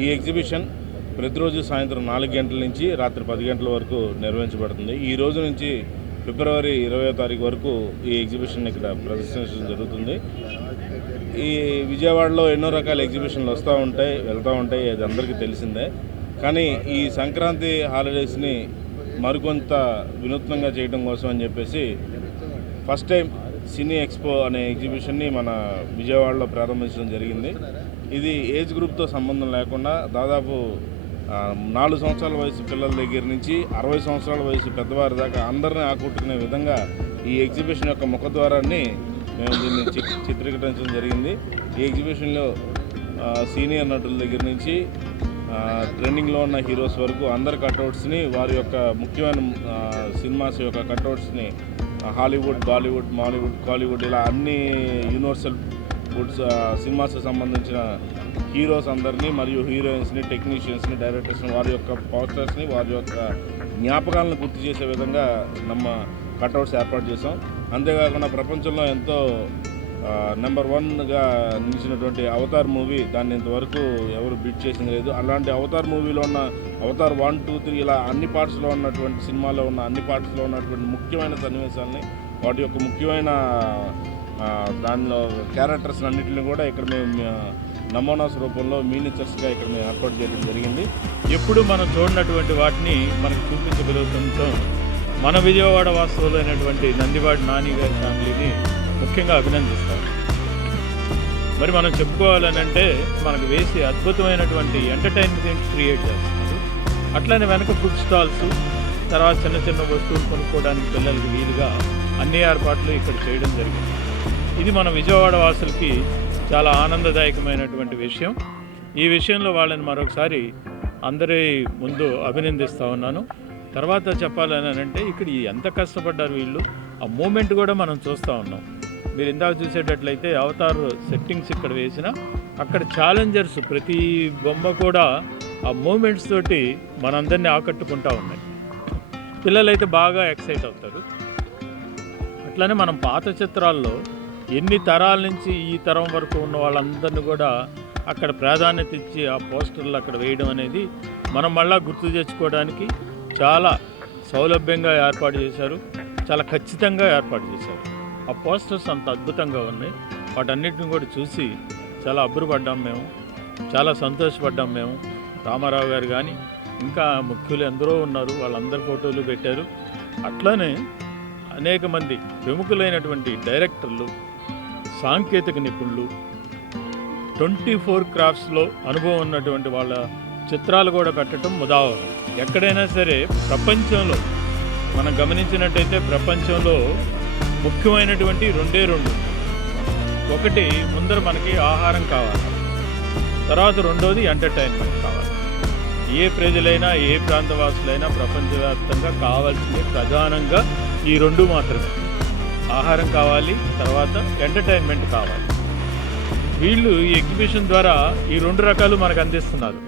ఈ ఎగ్జిబిషన్ ప్రతిరోజు సాయంత్రం 4 గంటల నుంచి రాత్రి 10 గంటల వరకు నిర్వహించబడుతుంది. ఈ రోజు నుంచి ఫిబ్రవరి 20వ తారీఖు వరకు ఈ ఎగ్జిబిషన్ ఇక్కడ ప్రదర్శించడం జరుగుతుంది. ఈ విజయవాడలో ఎన్నో రకాల ఎగ్జిబిషన్లు వస్తూ ఉంటాయి, వెళ్తూ ఉంటాయి, అది అందరికీ తెలిసిందే. కానీ ఈ సంక్రాంతి హాలిడేస్ని మరికొంత వినూత్నంగా చేయడం కోసం అని చెప్పేసి ఫస్ట్ టైం సినీ ఎక్స్పో అనే ఎగ్జిబిషన్ని మన విజయవాడలో ప్రారంభించడం జరిగింది. ఇది ఏజ్ గ్రూప్తో సంబంధం లేకుండా దాదాపు 4 సంవత్సరాల వయసు పిల్లల దగ్గర నుంచి 60 సంవత్సరాల వయసు పెద్దవారి దాకా అందరినీ ఆకట్టుకునే విధంగా ఈ ఎగ్జిబిషన్ యొక్క ముఖద్వారాన్ని మేము దీన్ని చిత్రీకరించడం జరిగింది. ఈ ఎగ్జిబిషన్లో సీనియర్ నటుల దగ్గర నుంచి ట్రెండింగ్లో ఉన్న హీరోస్ వరకు అందరి కట్అవుట్స్ని, వారి యొక్క ముఖ్యమైన సినిమాస్ యొక్క కట్అవుట్స్ని హాలీవుడ్, బాలీవుడ్, మాలీవుడ్, కాలీవుడ్ ఇలా అన్ని యూనివర్సల్ వుడ్స్ సినిమాస్కి సంబంధించిన హీరోస్ అందరినీ మరియు హీరోయిన్స్ని, టెక్నీషియన్స్ని, డైరెక్టర్స్ని, వారి యొక్క పోస్టర్స్ని, వారి యొక్క జ్ఞాపకాలను గుర్తు చేసే విధంగా ನಮ್ಮ కట్అవుట్స్ ఏర్పాటు చేసాం. అంతేకాకుండా ప్రపంచంలో ఎంతో నెంబర్ 1గా నిలిచినటువంటి అవతార్ మూవీ, దాన్ని ఇంతవరకు ఎవరు బీట్ చేసింది లేదు. అలాంటి అవతార్ మూవీలో ఉన్న అవతార్ 1, 2, 3 ఇలా అన్ని పార్ట్స్లో ఉన్నటువంటి సినిమాలో ఉన్న అన్ని పార్ట్స్లో ఉన్నటువంటి ముఖ్యమైన సన్నివేశాలని, వాటి యొక్క ముఖ్యమైన దానిలో క్యారెక్టర్స్ అన్నింటిని కూడా ఇక్కడ మేము నమూనాస్ రూపంలో మినిచర్స్గా ఇక్కడ మేము ఏర్పాటు చేయడం జరిగింది. ఎప్పుడు మనం చూడనటువంటి వాటిని మనకు చూపించగలుగుతుండటం మన విజయవాడ వాస్తవులైనటువంటి నందివాడి నాని గారి ఫ్యామిలీని ముఖ్యంగా అభినందిస్తాం. మరి మనం చెప్పుకోవాలని అంటే మనకు వేసి అద్భుతమైనటువంటి ఎంటర్టైన్మెంట్ క్రియేట్ చేస్తున్నారు. అట్లనే వెనక ఫుడ్ స్టాల్స్, తర్వాత చిన్న చిన్న వస్తువులు కొనుక్కోవడానికి పిల్లలకి వీలుగా అన్ని ఏర్పాట్లు ఇక్కడ చేయడం జరిగింది. ఇది మన విజయవాడ వాసులకి చాలా ఆనందదాయకమైనటువంటి విషయం. ఈ విషయంలో వాళ్ళని మరొకసారి అందరి ముందు అభినందిస్తూ ఉన్నాను. తర్వాత చెప్పాలని అంటే ఇక్కడ ఎంత కష్టపడ్డారు వీళ్ళు, ఆ మూమెంట్ కూడా మనం చూస్తూ ఉన్నాం. మీరు ఇందాక చూసేటట్లయితే అవతార్ సెట్టింగ్స్ ఇక్కడ వేసిన అక్కడ ఛాలెంజర్స్ ప్రతి బొమ్మ కూడా ఆ మూమెంట్స్ తోటి మనందరినీ ఆకట్టుకుంటూ ఉన్నాయి. పిల్లలైతే బాగా ఎక్సైట్ అవుతారు. అట్లనే మనం పాత చిత్రాల్లో ఎన్ని తరాల నుంచి ఈ తరం వరకు ఉన్న వాళ్ళందరినీ కూడా అక్కడ ప్రాధాన్యత ఇచ్చి ఆ పోస్టర్లు అక్కడ వేయడం అనేది మనం మళ్ళా గుర్తు తెచ్చుకోవడానికి చాలా సౌలభ్యంగా ఏర్పాటు చేశారు, చాలా ఖచ్చితంగా ఏర్పాటు చేశారు. ఆ పోస్టర్స్ అంత అద్భుతంగా ఉన్నాయి. వాటన్నిటిని కూడా చూసి చాలా అబ్బురపడ్డాం మేము, చాలా సంతోషపడ్డాం మేము. రామారావు గారు కానీ ఇంకా ముఖ్యులు ఎందరో ఉన్నారు, వాళ్ళందరి ఫోటోలు పెట్టారు. అట్లనే అనేక మంది ప్రముఖులైనటువంటి డైరెక్టర్లు, సాంకేతిక నిపుణులు, 24 క్రాఫ్ట్స్లో అనుభవం ఉన్నటువంటి వాళ్ళ చిత్రాలు కూడా పెట్టడం ముదావరం. ఎక్కడైనా సరే ప్రపంచంలో మనం గమనించినట్టయితే ప్రపంచంలో ముఖ్యమైనటువంటి రెండే రెండు. ఒకటి ముందర మనకి ఆహారం కావాలి, తర్వాత రెండోది ఎంటర్టైన్మెంట్ కావాలి. ఏ ప్రజలైనా ఏ ప్రాంతవాసులైనా ప్రపంచవ్యాప్తంగా కావాల్సింది ప్రధానంగా ఈ రెండు మాత్రమే. ఆహారం కావాలి, తర్వాత ఎంటర్టైన్మెంట్ కావాలి. వీళ్ళు ఈ ఎగ్జిబిషన్ ద్వారా ఈ రెండు రకాలు మనకు అందిస్తున్నారు.